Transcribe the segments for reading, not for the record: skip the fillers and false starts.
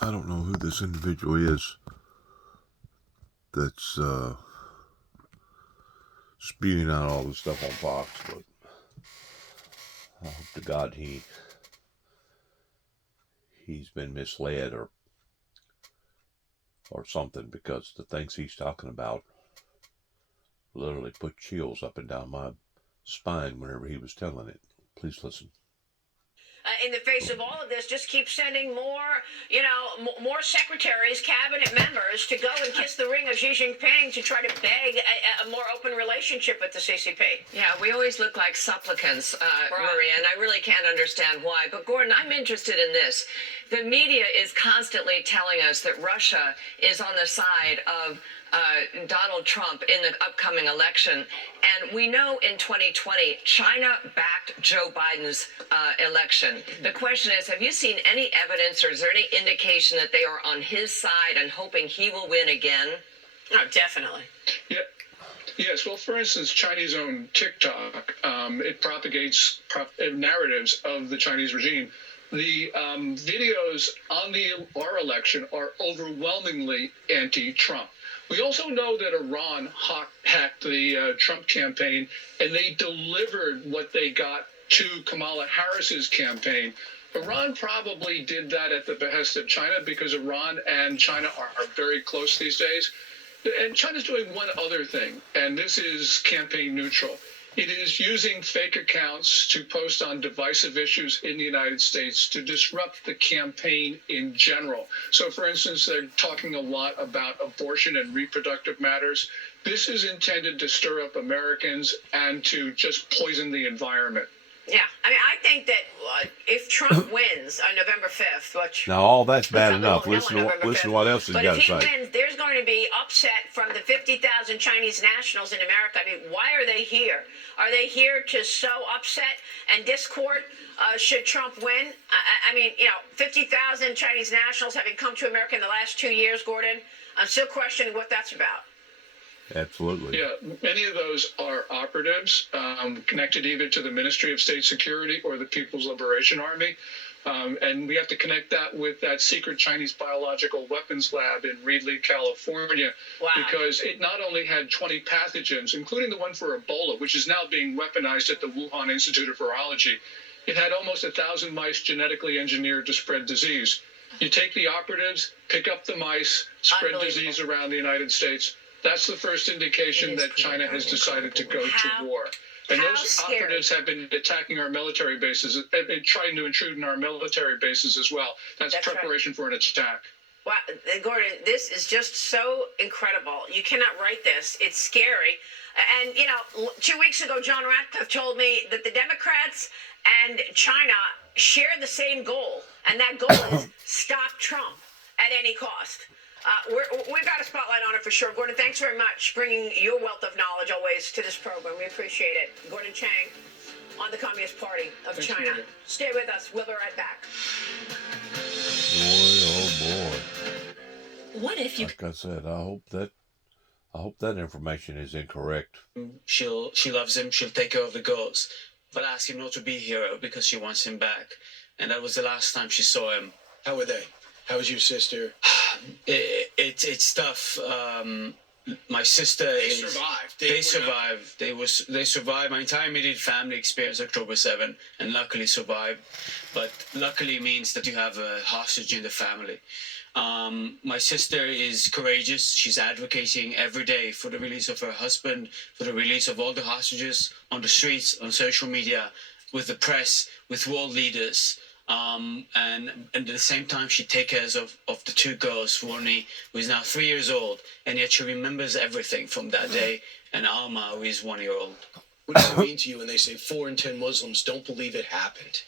I don't know who this individual is that's spewing out all this stuff on Fox, but I hope to God he's been misled or something, because the things he's talking about literally put chills up and down my spine whenever he was telling it. Please listen. In the face of all of this, just keep sending more, more secretaries, cabinet members to go and kiss the ring of Xi Jinping to try to beg a more open relationship with the CCP. Yeah, we always look like supplicants, Maria, and I really can't understand why. But Gordon, I'm interested in this. The media is constantly telling us that Russia is on the side of Donald Trump in the upcoming election. And we know in 2020, China backed Joe Biden's election. The question is, have you seen any evidence or is there any indication that they are on his side and hoping he will win again? Oh, definitely. Yeah. Yes, well, for instance, Chinese own TikTok, it propagates narratives of the Chinese regime. The videos on our election are overwhelmingly anti-Trump. We also know that Iran hacked the Trump campaign, and they delivered what they got to Kamala Harris's campaign. Iran probably did that at the behest of China because Iran and China are very close these days. And China's doing one other thing, and this is campaign neutral. It is using fake accounts to post on divisive issues in the United States to disrupt the campaign in general. So, for instance, they're talking a lot about abortion and reproductive matters. This is intended to stir up Americans and to just poison the environment. Yeah, I mean, I think that if Trump wins on November 5th, which... Now, all that's bad enough. Listen to what else he's got to say. But if he wins, there's going to be upset from the 50,000 Chinese nationals in America. I mean, why are they here? Are they here to sow upset and discord should Trump win? I mean, 50,000 Chinese nationals having come to America in the last 2 years, Gordon, I'm still questioning what that's about. Absolutely. Yeah, many of those are operatives connected either to the Ministry of State Security or the People's Liberation Army. And we have to connect that with that secret Chinese biological weapons lab in Reedley, California, wow. Because it not only had 20 pathogens, including the one for Ebola, which is now being weaponized at the Wuhan Institute of Virology. It had almost 1,000 mice genetically engineered to spread disease. You take the operatives, pick up the mice, spread disease around the United States. That's the first indication that China has decided to go to war. And those operatives have been attacking our military bases, trying to intrude in our military bases as well. That's preparation for an attack. Wow, Gordon, this is just so incredible. You cannot write this. It's scary. And, 2 weeks ago, John Ratcliffe told me that the Democrats and China share the same goal. And that goal is stop Trump at any cost. We've got a spotlight on it for sure. Gordon, thanks very much for bringing your wealth of knowledge always to this program. We appreciate it. Gordon Chang on the Communist Party of China. Stay with us. We'll be right back. Boy, oh boy. What if you... Like I said, I hope that information is incorrect. She loves him. She'll take care of the girls, but ask him not to be a hero because she wants him back. And that was the last time she saw him. How were they? How was your sister? It's tough. My sister survived. They survived. They survived. My entire immediate family experienced October 7 and luckily survived. But luckily means that you have a hostage in the family. My sister is courageous. She's advocating every day for the release of her husband, for the release of all the hostages on the streets, on social media, with the press, with world leaders. And at the same time, she takes care of the two girls, Ronnie, who is now 3 years old, and yet she remembers everything from that day, and Alma, who is 1 year old. What does it mean to you when they say 4 in 10 Muslims don't believe it happened?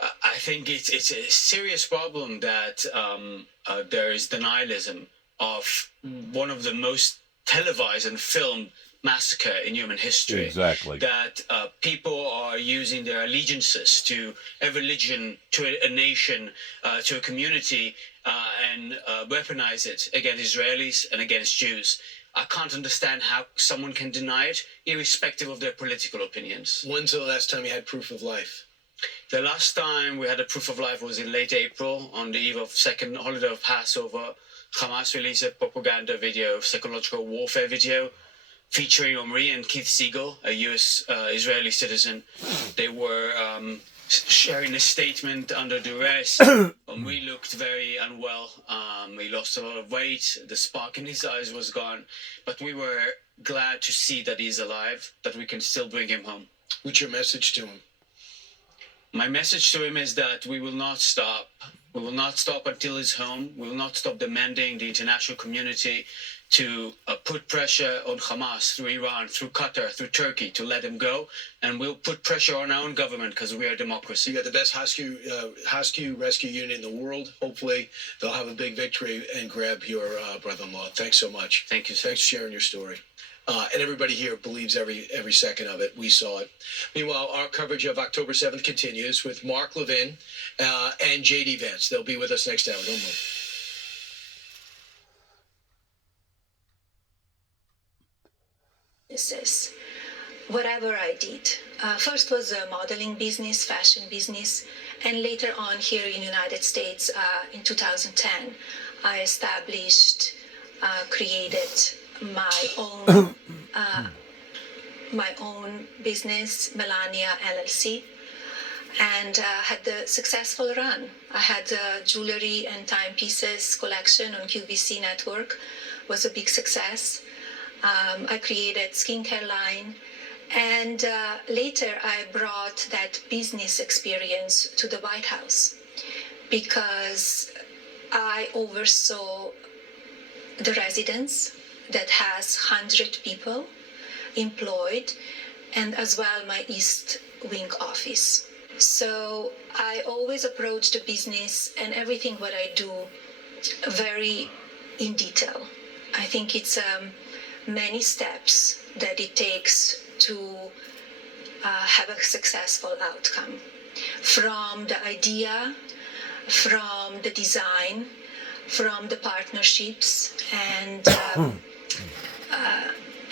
I think it's a serious problem that there is denialism of one of the most televised and filmed massacre in human history. Exactly. That people are using their allegiances to a religion, to a nation, to a community, and weaponize it against Israelis and against Jews. I can't understand how someone can deny it, irrespective of their political opinions. When's the last time you had proof of life? The last time we had a proof of life was in late April, on the eve of second holiday of Passover. Hamas released a propaganda video, psychological warfare video, featuring Omri and Keith Siegel, a U.S. Israeli citizen. They were sharing a statement under duress. Omri looked very unwell. He lost a lot of weight. The spark in his eyes was gone. But we were glad to see that he's alive, that we can still bring him home. What's your message to him? My message to him is that we will not stop. We will not stop until he's home. We will not stop demanding the international community to put pressure on Hamas through Iran, through Qatar, through Turkey to let him go. And we'll put pressure on our own government because we are a democracy. You got the best Husky rescue unit in the world. Hopefully they'll have a big victory and grab your brother-in-law. Thanks so much. Thank you, sir. Thanks for sharing your story. And everybody here believes every second of it. We saw it. Meanwhile, our coverage of October 7th continues with Mark Levin and J.D. Vance. They'll be with us next hour. Don't move. Whatever I did. First was a modeling business, fashion business, and later on here in the United States in 2010, I established, created my own business, Melania LLC, and had a successful run. I had a jewelry and timepieces collection on QVC network, was a big success. I created skincare line, and later I brought that business experience to the White House because I oversaw the residence that has 100 people employed, and as well my East Wing office. So I always approach the business and everything what I do very in detail. I think it's many steps that it takes to have a successful outcome. From the idea, from the design, from the partnerships, and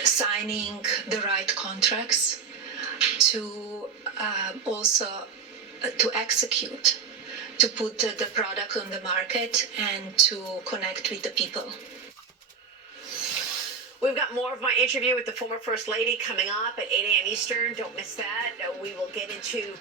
signing the right contracts, to also to execute, to put the product on the market, and to connect with the people. We've got more of my interview with the former First Lady coming up at 8 a.m. Eastern. Don't miss that. We will get into...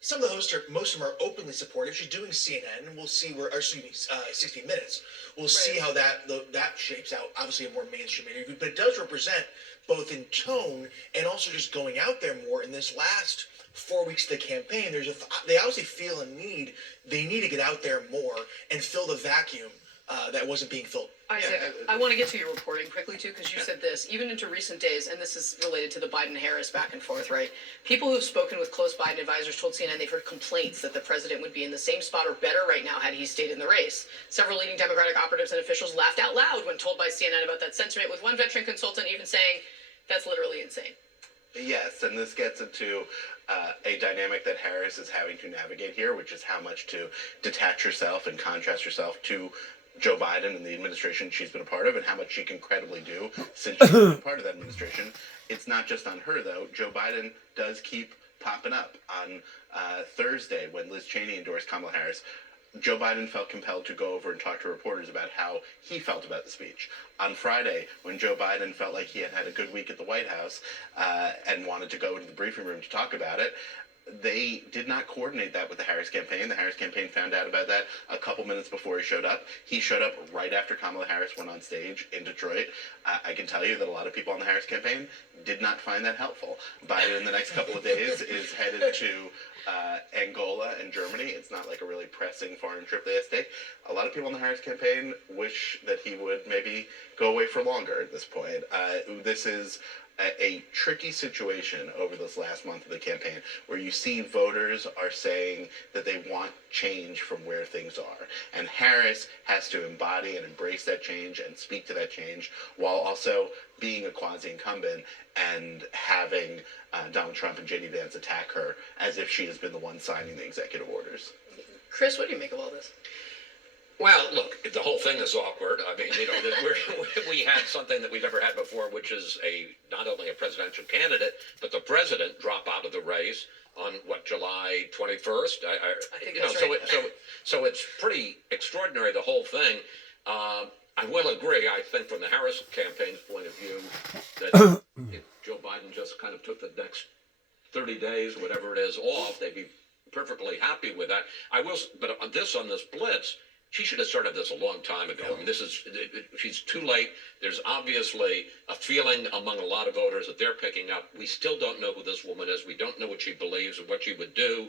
Some of the hosts most of them are openly supportive. She's doing CNN, and we'll see where, or excuse me, 60 Minutes. We'll see how that shapes out. Obviously, a more mainstream interview, but it does represent both in tone and also just going out there more. In this last 4 weeks of the campaign, they obviously feel a need. They need to get out there more and fill the vacuum that wasn't being filled. Isaac, I want to get to your reporting quickly, too, because you said this, even into recent days, and this is related to the Biden-Harris back and forth, right? People who've spoken with close Biden advisors told CNN they've heard complaints that the president would be in the same spot or better right now had he stayed in the race. Several leading Democratic operatives and officials laughed out loud when told by CNN about that sentiment, with one veteran consultant even saying, that's literally insane. Yes, and this gets into a dynamic that Harris is having to navigate here, which is how much to detach herself and contrast herself to Joe Biden and the administration she's been a part of, and how much she can credibly do since she's been part of that administration. It's not just on her, though. Joe Biden does keep popping up. On Thursday, when Liz Cheney endorsed Kamala Harris, Joe Biden felt compelled to go over and talk to reporters about how he felt about the speech. On Friday, when Joe Biden felt like he had had a good week at the White House and wanted to go into the briefing room to talk about it, they did not coordinate that with the Harris campaign. The Harris campaign found out about that a couple minutes before he showed up. He showed up right after Kamala Harris went on stage in Detroit. I can tell you that a lot of people on the Harris campaign did not find that helpful. Biden in the next couple of days is headed to Angola and Germany. It's not like a really pressing foreign trip they have to take. A lot of people in the Harris campaign wish that he would maybe go away for longer at this point. This is a tricky situation over this last month of the campaign, where you see voters are saying that they want change from where things are. And Harris has to embody and embrace that change and speak to that change, while also being a quasi-incumbent and having Donald Trump and J.D. Vance attack her as if she has been the one signing the executive orders. Chris, what do you make of all this? Well, look, the whole thing is awkward. I mean, we had something that we've never had before, which is not only a presidential candidate, but the president drop out of the race on July 21st. I think that's right. So it's pretty extraordinary, the whole thing. I will agree. I think from the Harris campaign's point of view that if Joe Biden just kind of took the next 30 days, whatever it is, off, they'd be perfectly happy with that. But on this blitz, she should have started this a long time ago. I mean, she's too late. There's obviously a feeling among a lot of voters that they're picking up. We still don't know who this woman is. We don't know what she believes and what she would do.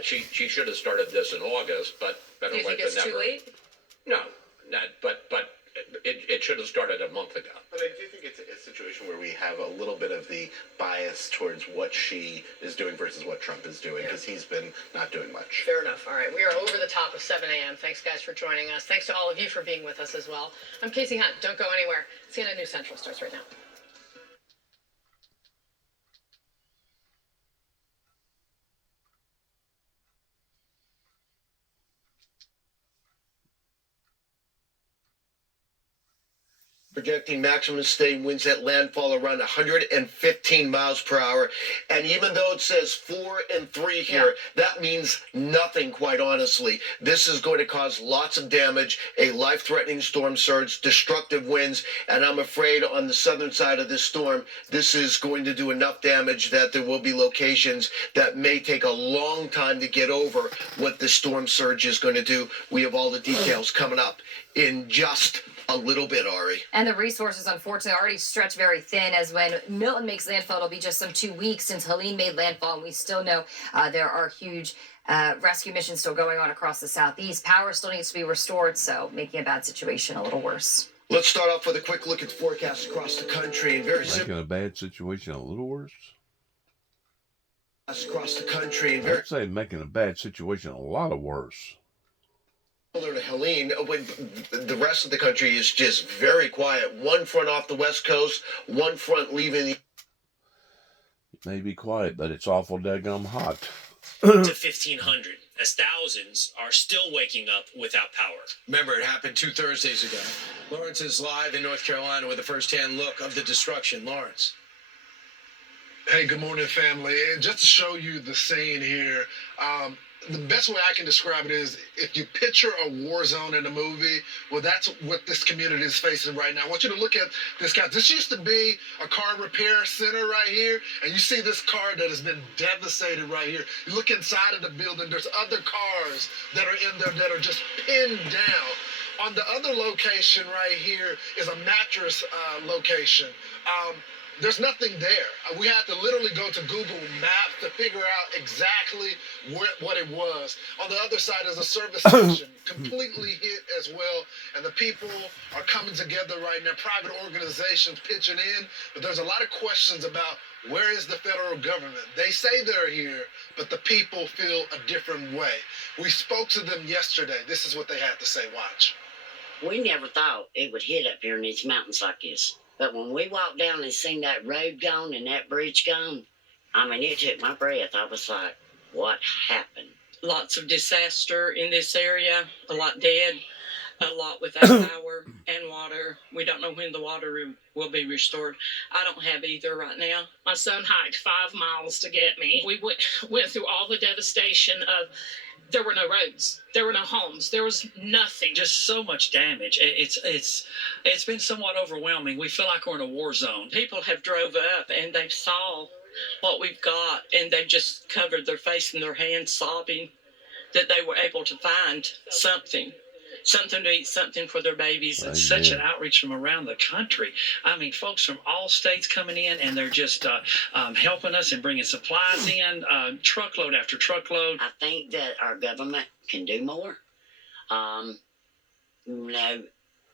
She should have started this in August, but better late than never. Do you think it's too late? No, but it should have started a month ago. But I do think it's a situation where we have a little bit of the bias towards what she is doing versus what Trump is doing, because he's been not doing much. Fair enough. All right. We are over the top of 7 a.m. Thanks, guys, for joining us. Thanks to all of you for being with us as well. I'm Casey Hunt. Don't go anywhere. CNN News Central starts right now. Projecting maximum sustained winds at landfall around 115 miles per hour. And even though it says 4 and 3 here, that means nothing, quite honestly. This is going to cause lots of damage, a life-threatening storm surge, destructive winds, and I'm afraid on the southern side of this storm, this is going to do enough damage that there will be locations that may take a long time to get over what the storm surge is going to do. We have all the details coming up in just a little bit, Ari. And the resources, unfortunately, already stretched very thin, as when Milton makes landfall, it'll be just some 2 weeks since Helene made landfall, and we still know there are huge rescue missions still going on across the southeast. Power still needs to be restored, so making a bad situation a little worse. Let's start off with a quick look at the forecast across the country. And making a bad situation a little worse? Across the country. And I'd say making a bad situation a lot of worse. Similar to Helene, when the rest of the country is just very quiet. One front off the west coast, one front leaving the... It may be quiet, but it's awful daggum hot. To 1,500, as thousands are still waking up without power. Remember, it happened 2 Thursdays ago. Lawrence is live in North Carolina with a first-hand look of the destruction. Lawrence. Hey, good morning, family. And just to show you the scene here, the best way I can describe it is if you picture a war zone in a movie, well, that's what this community is facing right now. I want you to look at this guy. This used to be a car repair center right here, and you see this car that has been devastated right here. You look inside of the building, there's other cars that are in there that are just pinned down. On the other location right here is a mattress location. There's nothing there. We had to literally go to Google Maps to figure out exactly what it was. On the other side is a service station, completely hit as well. And the people are coming together right now, private organizations pitching in. But there's a lot of questions about where is the federal government? They say they're here, but the people feel a different way. We spoke to them yesterday. This is what they had to say. Watch. We never thought it would hit up here in these mountains like this. But when we walked down and seen that road gone and that bridge gone, I mean, it took my breath. I was like, what happened? Lots of disaster in this area, a lot dead, a lot without power and water. We don't know when the water will be restored. I don't have either right now. My son hiked 5 miles to get me. We went through all the devastation of... There were no roads. There were no homes. There was nothing. Just so much damage. It's been somewhat overwhelming. We feel like we're in a war zone. People have drove up and they saw what we've got, and they've just covered their face in their hands, sobbing that they were able to find something to eat, something for their babies. It's such an outreach from around the country. I mean, folks from all states coming in, and they're just helping us and bringing supplies in, truckload after truckload. I think that our government can do more,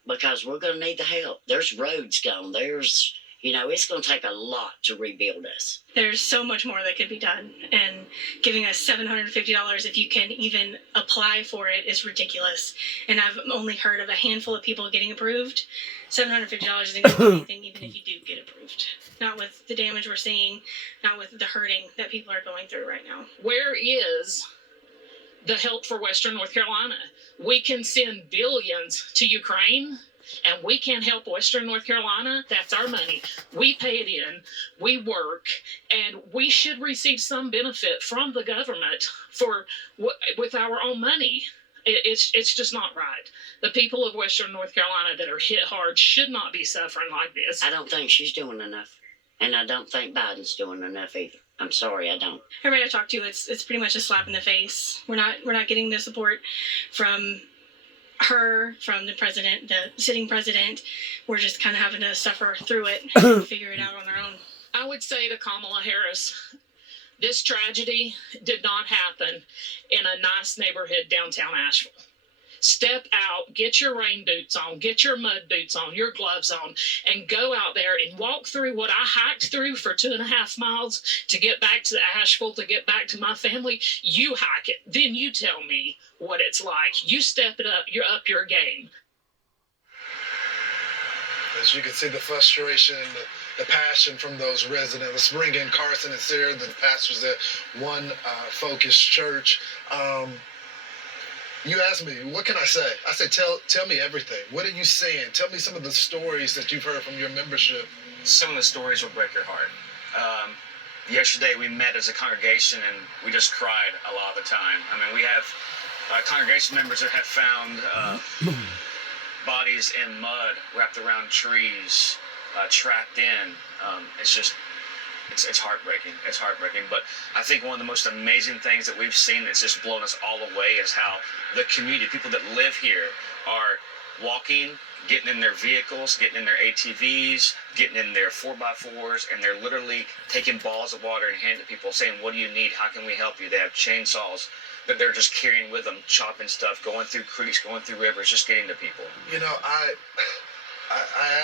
because we're going to need the help. There's roads gone. There's, it's going to take a lot to rebuild us. There's so much more that could be done, and giving us $750 if you can even apply for it is ridiculous. And I've only heard of a handful of people getting approved. $750 isn't going to do anything even if you do get approved. Not with the damage we're seeing, not with the hurting that people are going through right now. Where is the help for Western North Carolina? we can send billions to Ukraine and we can't help Western North Carolina. That's our money. We pay it in, we work, and we should receive some benefit from the government with our own money. It's just not right. The people of Western North Carolina that are hit hard should not be suffering like this. I don't think she's doing enough. And I don't think Biden's doing enough either. I'm sorry, I don't. Everybody I talk to, it's pretty much a slap in the face. We're not getting the support from her, from the president, the sitting president. We're just kind of having to suffer through it and figure it out on our own. I would say to Kamala Harris, this tragedy did not happen in a nice neighborhood downtown Asheville. Step out, get your rain boots on, get your mud boots on, your gloves on, and go out there and walk through what I hiked through for 2.5 miles to get back to Asheville, to get back to my family. You hike it. Then you tell me what it's like. You step it up. You're up your game. As you can see, the frustration, the passion from those residents. Let's bring in Carson and Sarah, the pastors at One Focus Church. You asked me, what can I say? I said, tell me everything. What are you saying? Tell me some of the stories that you've heard from your membership. Some of the stories will break your heart. Yesterday we met as a congregation and we just cried a lot of the time. I mean, we have congregation members that have found bodies in mud, wrapped around trees, trapped in. It's heartbreaking. It's heartbreaking. But I think one of the most amazing things that we've seen that's just blown us all away is how the community, people that live here, are walking, getting in their vehicles, getting in their ATVs, getting in their 4x4s, and they're literally taking balls of water and handing to people saying, what do you need? How can we help you? They have chainsaws that they're just carrying with them, chopping stuff, going through creeks, going through rivers, just getting to people. You know, I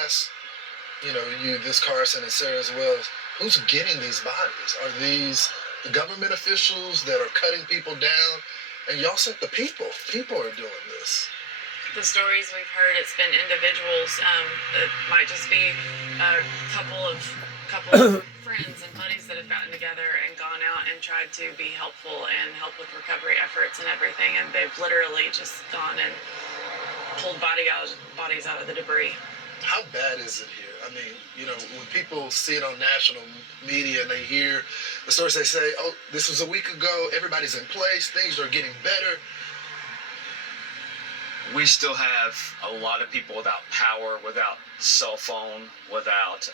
asked, you, this Carson and Sarah as well, who's getting these bodies? Are these the government officials that are cutting people down? And y'all said the people. People are doing this. The stories we've heard, it's been individuals. It might just be a couple of friends and buddies that have gotten together and gone out and tried to be helpful and help with recovery efforts and everything. And they've literally just gone and pulled bodies out of the debris. How bad is it here? I mean, when people see it on national media and they hear the stories, they say, oh, this was a week ago, everybody's in place, things are getting better. We still have a lot of people without power, without cell phone, without,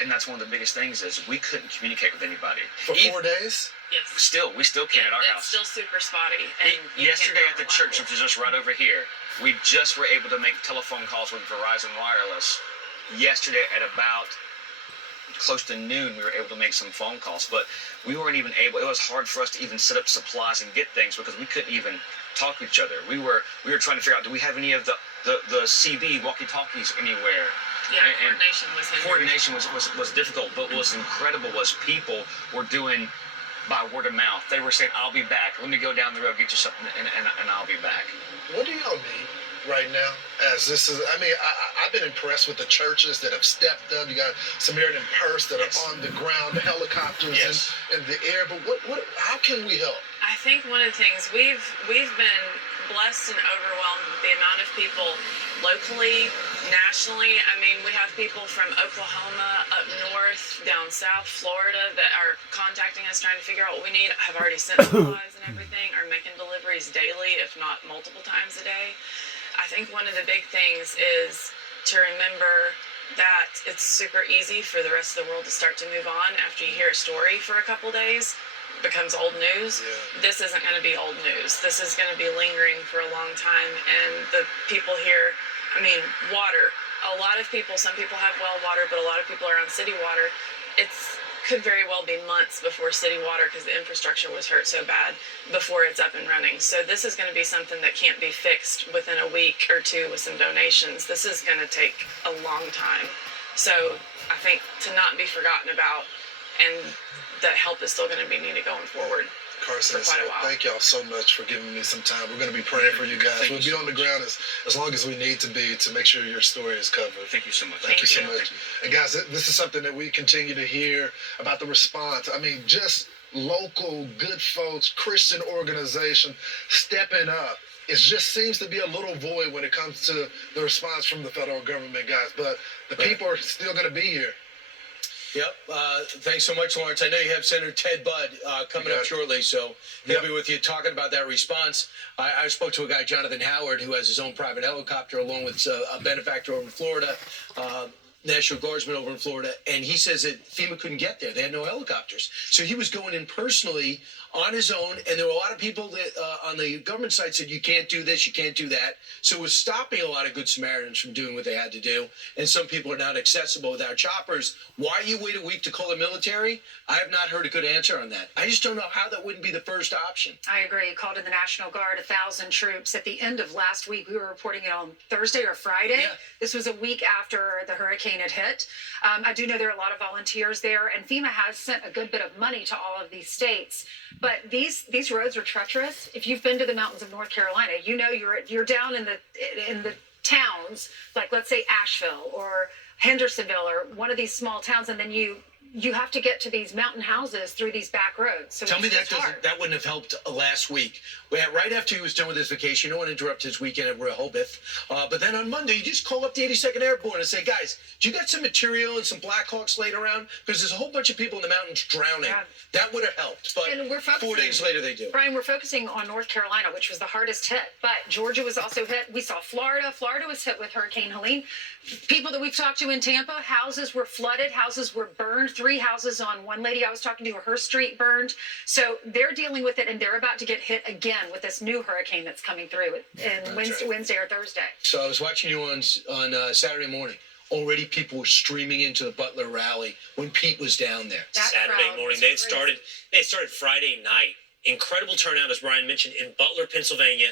and that's one of the biggest things is we couldn't communicate with anybody. For 4 days? Yes. We still can't at our house. It's still super spotty. And yesterday at the church, which is just right over here, we just were able to make telephone calls with Verizon Wireless. Yesterday at about close to noon, we were able to make some phone calls, but we weren't even able. It was hard for us to even set up supplies and get things because we couldn't even talk to each other. We were trying to figure out, do we have any of the CB walkie-talkies anywhere? Yeah, coordination was difficult, but what was incredible was people were doing by word of mouth. They were saying, I'll be back. Let me go down the road, get you something, and I'll be back. What do y'all need right now? As this is, I've been impressed with the churches that have stepped up. You got Samaritan Purse that are on the ground, the helicopters in the air. But how can we help? I think one of the things we've been blessed and overwhelmed with the amount of people locally, nationally. I mean, we have people from Oklahoma, up north, down south, Florida that are contacting us trying to figure out what we need. Have already sent supplies and everything, are making deliveries daily, if not multiple times a day. I think one of the big things is to remember that it's super easy for the rest of the world to start to move on after you hear a story for a couple days. Becomes old news. This isn't going to be old news. This is going to be lingering for a long time. And the people here, water. A lot of people, some people have well water, but a lot of people are on city water. Could very well be months before city water, because the infrastructure was hurt so bad, before it's up and running. So this is going to be something that can't be fixed within a week or two with some donations. This is going to take a long time. So I think to not be forgotten about, and that help is still going to be needed going forward. Carson, for quite a while. Thank y'all so much for giving me some time. We're going to be praying for you guys. We'll be on the ground as long as we need to be to make sure your story is covered. Thank you so much. Thank you so much. And guys, this is something that we continue to hear about the response. Just local good folks, Christian organization stepping up. It just seems to be a little void when it comes to the response from the federal government, guys. But the people are still going to be here. Yep. Thanks so much, Lawrence. I know you have Senator Ted Budd coming up shortly, so he'll be with you talking about that response. I spoke to a guy, Jonathan Howard, who has his own private helicopter, along with a benefactor over in Florida, National Guardsman over in Florida, and he says that FEMA couldn't get there. They had no helicopters. So he was going in personally on his own, and there were a lot of people that on the government side said, you can't do this, you can't do that. So it was stopping a lot of Good Samaritans from doing what they had to do, and some people are not accessible without choppers. Why you wait a week to call the military? I have not heard a good answer on that. I just don't know how that wouldn't be the first option. I agree. Called in the National Guard, 1,000 troops. At the end of last week, we were reporting it on Thursday or Friday. Yeah. This was a week after the hurricane had hit. I do know there are a lot of volunteers there, and FEMA has sent a good bit of money to all of these states. But these roads are treacherous. If you've been to the mountains of North Carolina, you know you're down in the towns, like let's say Asheville or Hendersonville or one of these small towns, and then you have to get to these mountain houses through these back roads. So tell me that wouldn't have helped last week. Right after he was done with his vacation, you don't want to interrupt his weekend at Rehoboth. But then on Monday, you just call up the 82nd Airborne and say, guys, do you got some material and some Blackhawks laying around? Because there's a whole bunch of people in the mountains drowning. Yeah. That would have helped. But and we're 4 days later, they do. Brian, we're focusing on North Carolina, which was the hardest hit. But Georgia was also hit. We saw Florida. Florida was hit with Hurricane Helene. People that we've talked to in Tampa, houses were flooded. Houses were burned. 3 houses on one lady I was talking to, her street burned. So they're dealing with it, and they're about to get hit again with this new hurricane that's coming through in Wednesday or Thursday. So I was watching you on Saturday morning. Already people were streaming into the Butler rally when Pete was down there. Saturday morning. They started Friday night. Incredible turnout, as Brian mentioned, in Butler, Pennsylvania,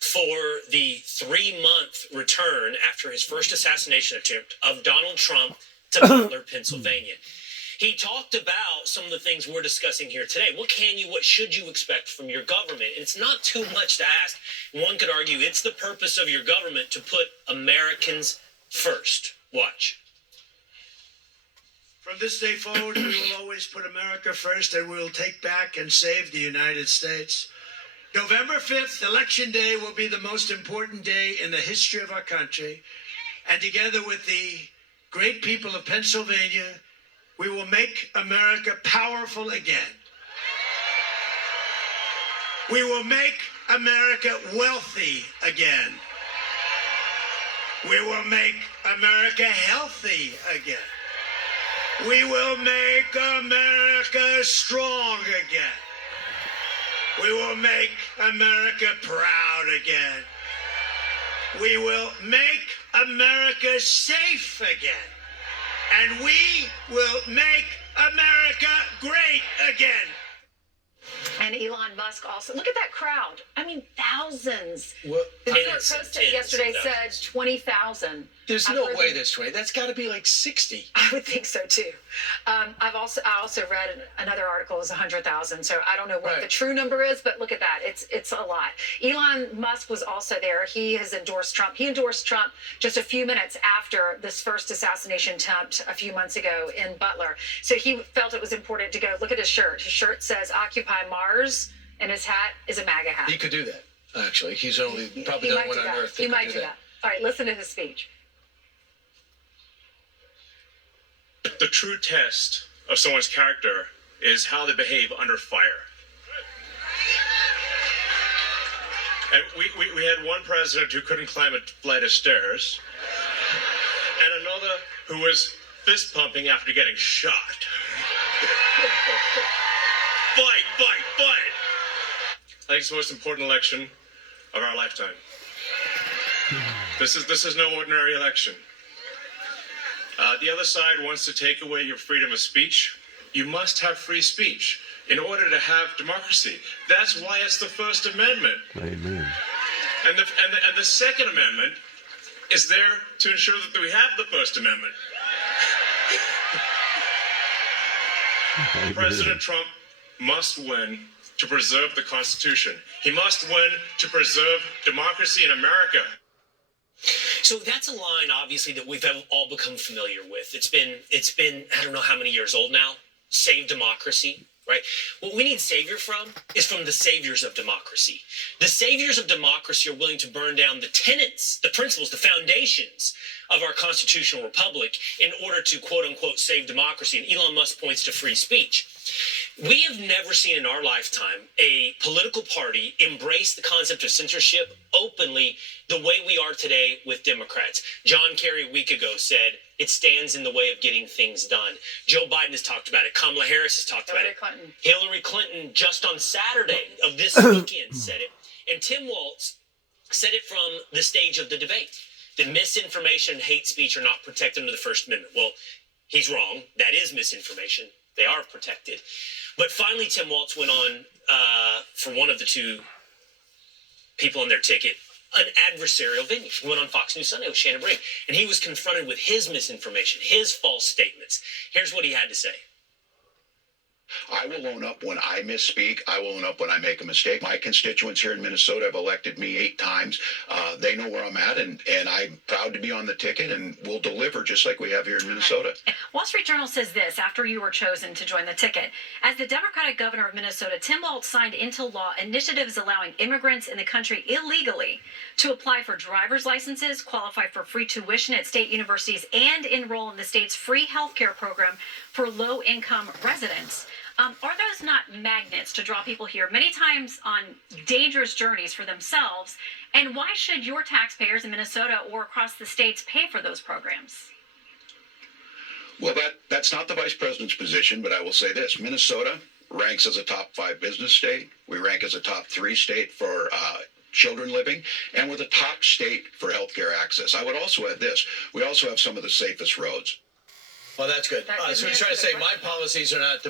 for the 3-month return after his first assassination attempt of Donald Trump to Butler, Pennsylvania. He talked about some of the things we're discussing here today. What should you expect from your government? And it's not too much to ask. One could argue it's the purpose of your government to put Americans first. Watch. From this day forward, we will always put America first, and we will take back and save the United States. November 5th, Election Day, will be the most important day in the history of our country. And together with the great people of Pennsylvania, we will make America powerful again. We will make America wealthy again. We will make America healthy again. We will make America strong again. We will make America proud again. We will make America safe again. And we will make America great again. And Elon Musk also. Look at that crowd. I mean, thousands. What? The New York Post yesterday said 20,000. There's no way that's 20. That's got to be like 60. I would think so too. I also read another article. It was 100,000. So I don't know what the true number is, but look at that. It's a lot. Elon Musk was also there. He has endorsed Trump. He endorsed Trump just a few minutes after this first assassination attempt a few months ago in Butler. So he felt it was important to go. Look at his shirt. His shirt says "Occupy Mars," and his hat is a MAGA hat. He could do that. Actually, he's probably the only one on earth. He might do that. All right, listen to his speech. The true test of someone's character is how they behave under fire. And we had one president who couldn't climb a flight of stairs, and another who was fist pumping after getting shot. Fight, fight, fight! I think it's the most important election of our lifetime. This is no ordinary election. The other side wants to take away your freedom of speech. You must have free speech in order to have democracy. That's why it's the First Amendment. Amen. And the Second Amendment is there to ensure that we have the First Amendment. President Trump must win to preserve the Constitution. He must win to preserve democracy in America. So that's a line, obviously, that we've all become familiar with. It's been I don't know how many years old now. Save democracy, right? What we need savior from is from the saviors of democracy. The saviors of democracy are willing to burn down the tenets, the principles, the foundations of our constitutional republic in order to, quote unquote, save democracy. And Elon Musk points to free speech. We have never seen in our lifetime a political party embrace the concept of censorship openly the way we are today with Democrats. John Kerry a week ago said it stands in the way of getting things done. Joe Biden has talked about it. Kamala Harris has talked about it. Hillary Clinton just on Saturday of this weekend said it. And Tim Walz said it from the stage of the debate, that misinformation and hate speech are not protected under the First Amendment. Well, he's wrong. That is misinformation. They are protected. But finally, Tim Walz went on for one of the two people on their ticket, an adversarial venue. He went on Fox News Sunday with Shannon Bream, and he was confronted with his misinformation, his false statements. Here's what he had to say. I will own up when I misspeak. I will own up when I make a mistake. My constituents here in Minnesota have elected me 8 times. They know where I'm at, and I'm proud to be on the ticket, and we'll deliver just like we have here in Minnesota. Wall Street Journal says this after you were chosen to join the ticket. As the Democratic governor of Minnesota, Tim Walz signed into law initiatives allowing immigrants in the country illegally to apply for driver's licenses, qualify for free tuition at state universities, and enroll in the state's free health care program for low-income residents. Are those not magnets to draw people here, many times on dangerous journeys for themselves? And why should your taxpayers in Minnesota or across the states pay for those programs? Well, that's not the vice president's position, but I will say this. Minnesota ranks as a top 5 business state. We rank as a top 3 state for children living, and we're the top state for healthcare access. I would also add this. We also have some of the safest roads. Well, that's good. So he's trying to say my policies are not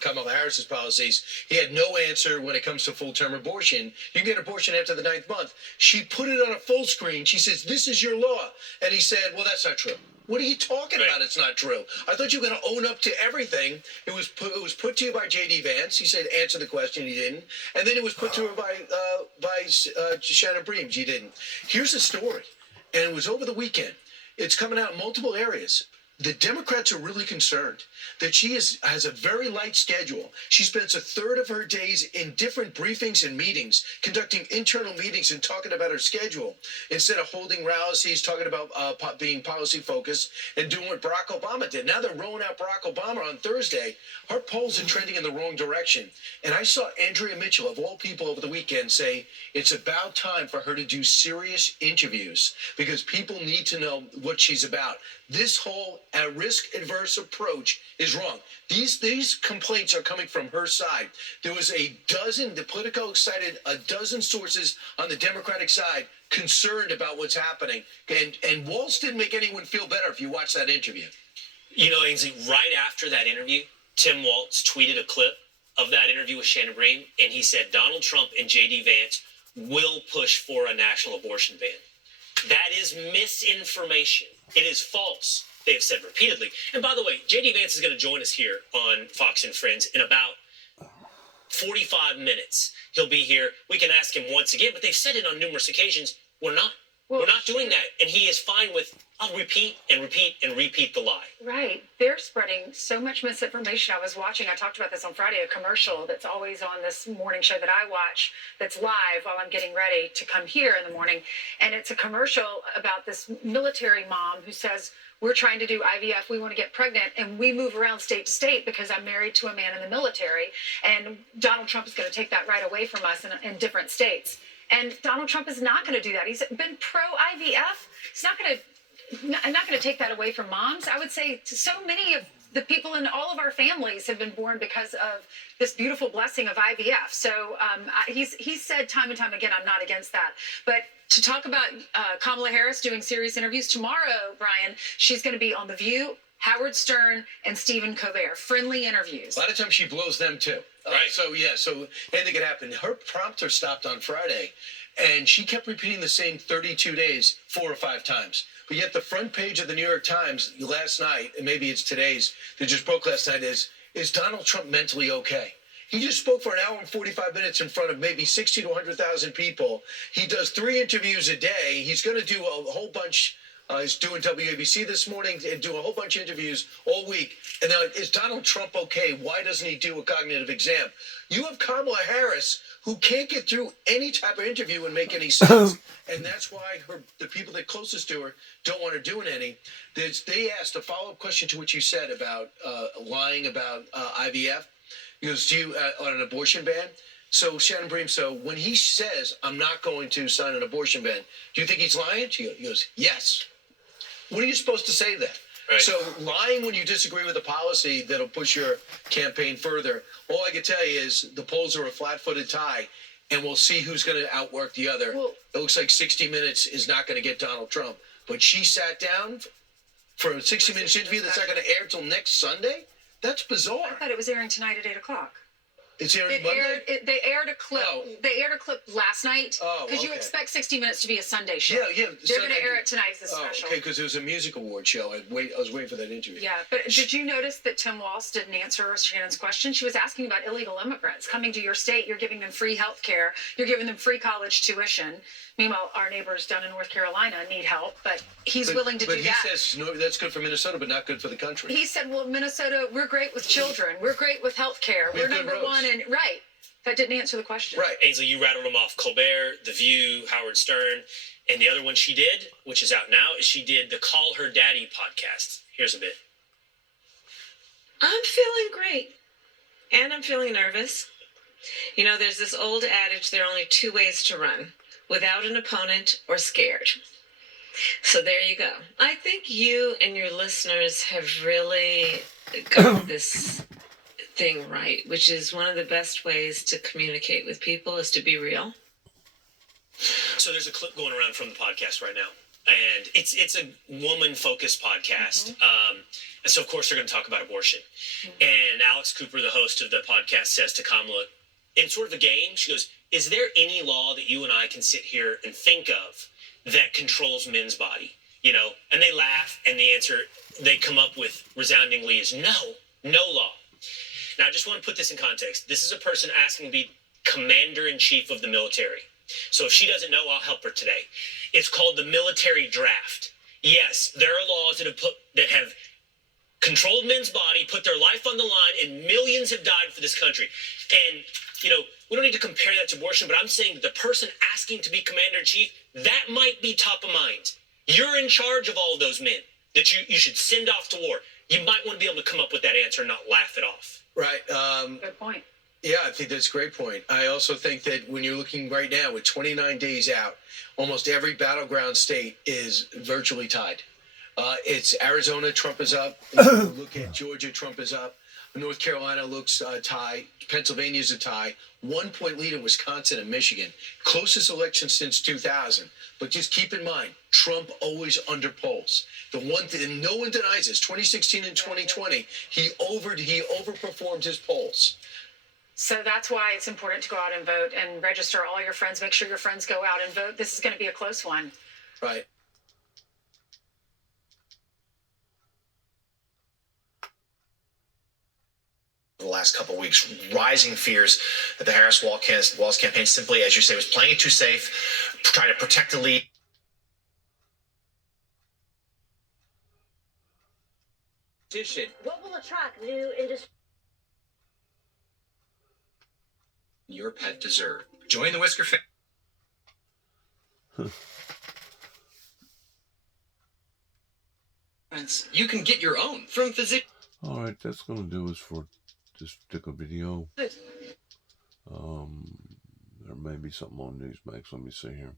Kamala Harris's policies. He had no answer when it comes to full-term abortion. You can get an abortion after the 9th month. She put it on a full screen. She says, this is your law. And he said, well, that's not true. What are you talking about? It's not true. I thought you were going to own up to everything. It was put to you by J.D. Vance. He said, answer the question. He didn't. And then it was put to her by Shannon Bream. She didn't. Here's the story. And it was over the weekend. It's coming out in multiple areas. The Democrats are really concerned that she has a very light schedule. She spends a third of her days in different briefings and meetings, conducting internal meetings and talking about her schedule, instead of holding rallies, talking about being policy focused and doing what Barack Obama did. Now they're rolling out Barack Obama on Thursday. Her polls are trending in the wrong direction. And I saw Andrea Mitchell, of all people, over the weekend say it's about time for her to do serious interviews because people need to know what she's about. This whole risk-adverse approach is wrong. These complaints are coming from her side. There was the Politico cited a dozen sources on the Democratic side concerned about what's happening. And Walz didn't make anyone feel better if you watch that interview. You know, Ainsley, right after that interview, Tim Walz tweeted a clip of that interview with Shannon Bream, and he said Donald Trump and J.D. Vance will push for a national abortion ban. That is misinformation. It is false. They have said repeatedly. And by the way, J.D. Vance is going to join us here on Fox and Friends in about 45 minutes. He'll be here. We can ask him once again, but they've said it on numerous occasions. We're not. We're not doing that. And he is fine with, I'll repeat and repeat and repeat the lie. Right. They're spreading so much misinformation. I was watching, I talked about this on Friday, a commercial that's always on this morning show that I watch that's live while I'm getting ready to come here in the morning. And it's a commercial about this military mom who says, we're trying to do IVF, we want to get pregnant, and we move around state to state because I'm married to a man in the military, and Donald Trump is going to take that right away from us in different states. And Donald Trump is not going to do that. He's been pro-IVF. He's not going to take that away from moms. I would say so many of the people in all of our families have been born because of this beautiful blessing of IVF. So he's said time and time again, I'm not against that. But to talk about Kamala Harris doing serious interviews tomorrow, Brian, she's going to be on The View, Howard Stern, and Stephen Colbert. Friendly interviews. A lot of times she blows them too. Right. So anything could happen. Her prompter stopped on Friday, and she kept repeating the same 32 days 4 or 5 times. But yet the front page of the New York Times last night, and maybe it's today's, that just broke last night, is Donald Trump mentally okay? He just spoke for an hour and 45 minutes in front of maybe 60 to 100,000 people. He does 3 interviews a day. He's going to do a whole bunch He's doing WABC this morning and doing a whole bunch of interviews all week. And they're like, is Donald Trump okay? Why doesn't he do a cognitive exam? You have Kamala Harris, who can't get through any type of interview and make any sense. And that's why the people that are closest to her don't want her doing any. They asked a follow-up question to what you said about lying about IVF. He goes, do you, on an abortion ban? So, Shannon Bream, so when he says, I'm not going to sign an abortion ban, do you think he's lying? He goes, yes. What are you supposed to say to that? Right. So lying when you disagree with a policy that'll push your campaign further, all I can tell you is the polls are a flat-footed tie, and we'll see who's going to outwork the other. Well, it looks like 60 Minutes is not going to get Donald Trump. But she sat down for a 60 Minutes interview that's not going to air until next Sunday? That's bizarre. I thought it was airing tonight at 8 o'clock. It's airing Monday? They aired a clip. Oh. They aired a clip last night. Oh, because you expect 60 Minutes to be a Sunday show. Yeah. They're going to air it tonight as a special. Okay, because it was a music award show. I was waiting for that interview. Yeah, but did you notice that Tim Walz didn't answer Shannon's question? She was asking about illegal immigrants coming to your state. You're giving them free health care. You're giving them free college tuition. Meanwhile, our neighbors down in North Carolina need help, but he's willing to do that. But he says, no, that's good for Minnesota, but not good for the country. He said, well, Minnesota, we're great with children. We're great with health care. We're number one. And right. That didn't answer the question. Right. Ainsley, you rattled them off. Colbert, The View, Howard Stern. And the other one she did, which is out now, is she did the Call Her Daddy podcast. Here's a bit. I'm feeling great. And I'm feeling nervous. You know, there's this old adage, there are only two ways to run. Without an opponent or scared. So there you go. I think you and your listeners have really got this thing right, which is one of the best ways to communicate with people is to be real. So there's a clip going around from the podcast right now, and it's a woman-focused podcast. And so, of course, they're going to talk about abortion. And Alex Cooper, the host of the podcast, says to Kamala, in sort of a game, she goes, is there any law that you and I can sit here and think of that controls men's body? You know, and they laugh, and the answer they come up with resoundingly is no law. Now, I just want to put this in context. This is a person asking to be commander-in-chief of the military. So if she doesn't know, I'll help her today. It's called the military draft. Yes, there are laws that have controlled men's body, put their life on the line, and millions have died for this country. And, you know, we don't need to compare that to abortion, but I'm saying the person asking to be commander-in-chief, that might be top of mind. You're in charge of all of those men that you should send off to war. You might want to be able to come up with that answer and not laugh it off. Right. Good point. Yeah, I think that's a great point. I also think that when you're looking right now with 29 days out, almost every battleground state is virtually tied. It's Arizona, Trump is up. If you look at Georgia, Trump is up. North Carolina looks tie. Pennsylvania's a tie. 1 point lead in Wisconsin and Michigan. Closest election since 2000. But just keep in mind, Trump always underpolls. The one thing, and no one denies this, 2016 and 2020, he overperformed his polls. So that's why it's important to go out and vote and register all your friends. Make sure your friends go out and vote. This is going to be a close one. Right. The last couple of weeks, rising fears that the Harris-Walz campaign simply, as you say, was playing it too safe, trying to protect the lead. What will attract new industry? Your pet dessert. Join the Whisker family. You can get your own from physicians. All right, that's going to do us for this particular video. There may be something on Newsmax. Let me see here.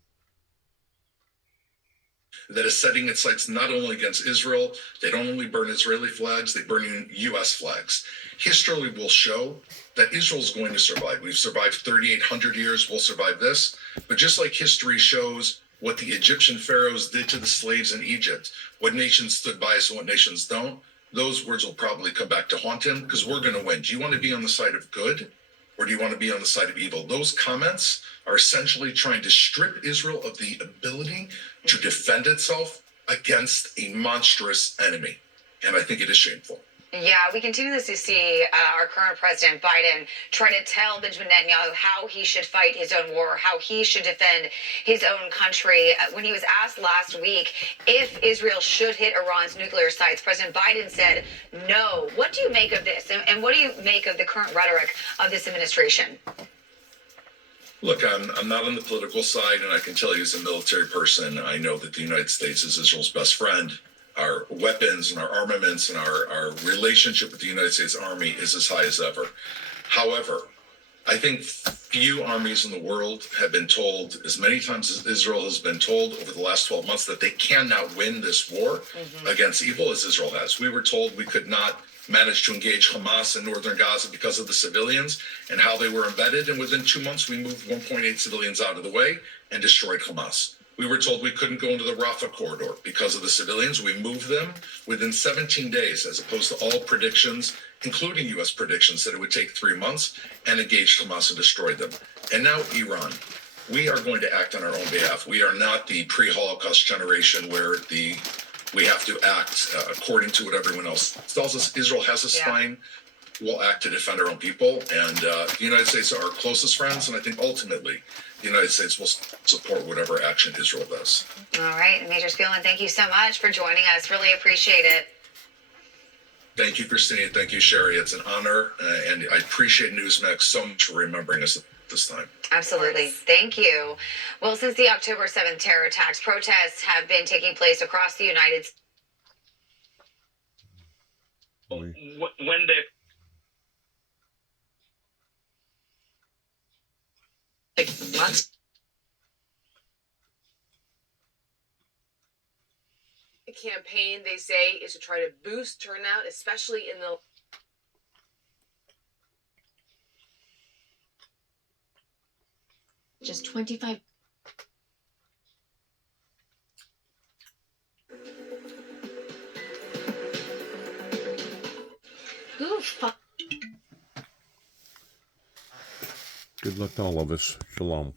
That is setting its sights not only against Israel. They don't only burn Israeli flags, they burn U.S. flags. History will show that Israel is going to survive. We've survived 3,800 years. We'll survive this. But just like history shows what the Egyptian pharaohs did to the slaves in Egypt, what nations stood by us and what nations don't, those words will probably come back to haunt him because we're going to win. Do you want to be on the side of good or do you want to be on the side of evil? Those comments are essentially trying to strip Israel of the ability to defend itself against a monstrous enemy. And I think it is shameful. Yeah, we continue to see our current president, Biden, try to tell Benjamin Netanyahu how he should fight his own war, how he should defend his own country. When he was asked last week if Israel should hit Iran's nuclear sites, President Biden said no. What do you make of this? And what do you make of the current rhetoric of this administration? Look, I'm not on the political side, and I can tell you as a military person, I know that the United States is Israel's best friend. Our weapons and our armaments and our relationship with the United States Army is as high as ever. However, I think few armies in the world have been told as many times as Israel has been told over the last 12 months that they cannot win this war against evil as Israel has. We were told we could not manage to engage Hamas in northern Gaza because of the civilians and how they were embedded. And within 2 months, we moved 1.8 civilians out of the way and destroyed Hamas. We were told we couldn't go into the Rafah corridor because of the civilians. We moved them within 17 days, as opposed to all predictions, including U.S. predictions, that it would take 3 months, and engaged Hamas and destroyed them. And now Iran. We are going to act on our own behalf. We are not the pre-Holocaust generation where we have to act according to what everyone else tells us. Israel has a spine. We'll act to defend our own people. And the United States are our closest friends. And I think ultimately the United States will support whatever action Israel does. All right. Major Spielman, thank you so much for joining us. Really appreciate it. Thank you, Christine. Thank you, Sherry. It's an honor. And I appreciate Newsmax so much for remembering us at this time. Absolutely. Thank you. Well, since the October 7th terror attacks, protests have been taking place across the United States. When months. The campaign, they say, is to try to boost turnout, especially in the Just 25. Who fuck? Good luck to all of us. Shalom.